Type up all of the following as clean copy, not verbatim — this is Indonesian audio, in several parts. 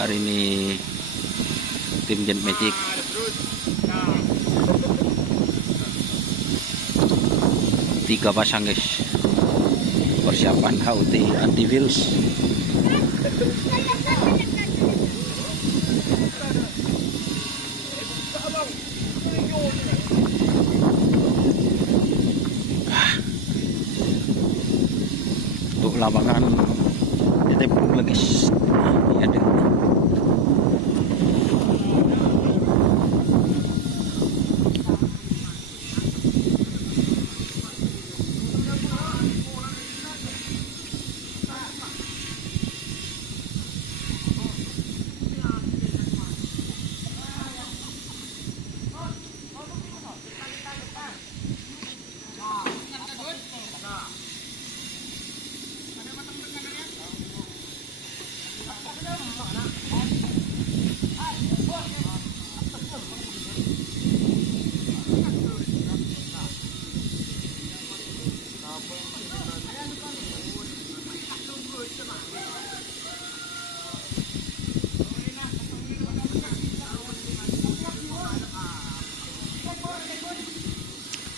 Hari ini tim Jet Magic tiga pasang guys, persiapan HUT antivirus. Untuk lapangan ditembak lagi guys. Ini ada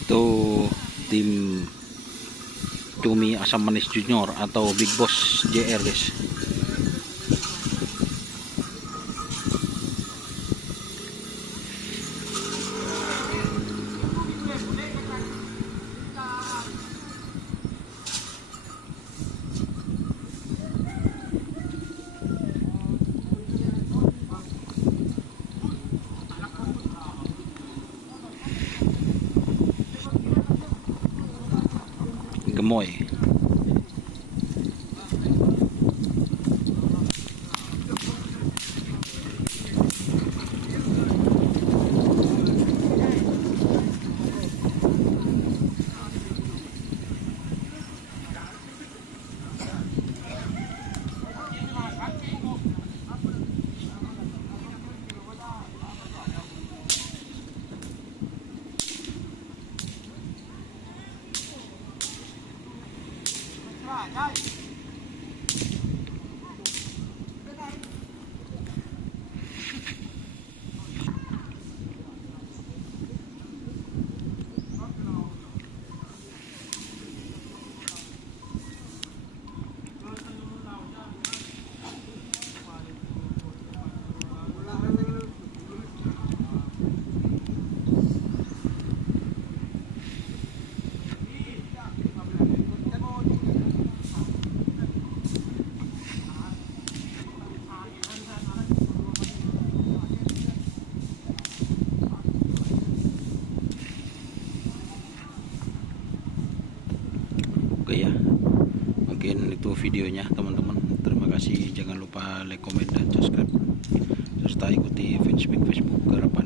itu tim Cumi Asam Manis Junior atau Big Boss JR guys. Gemoy. Oke ya, mungkin itu videonya teman-teman. Terima kasih, jangan lupa like, comment, dan subscribe serta ikuti fanspage Facebook Garapan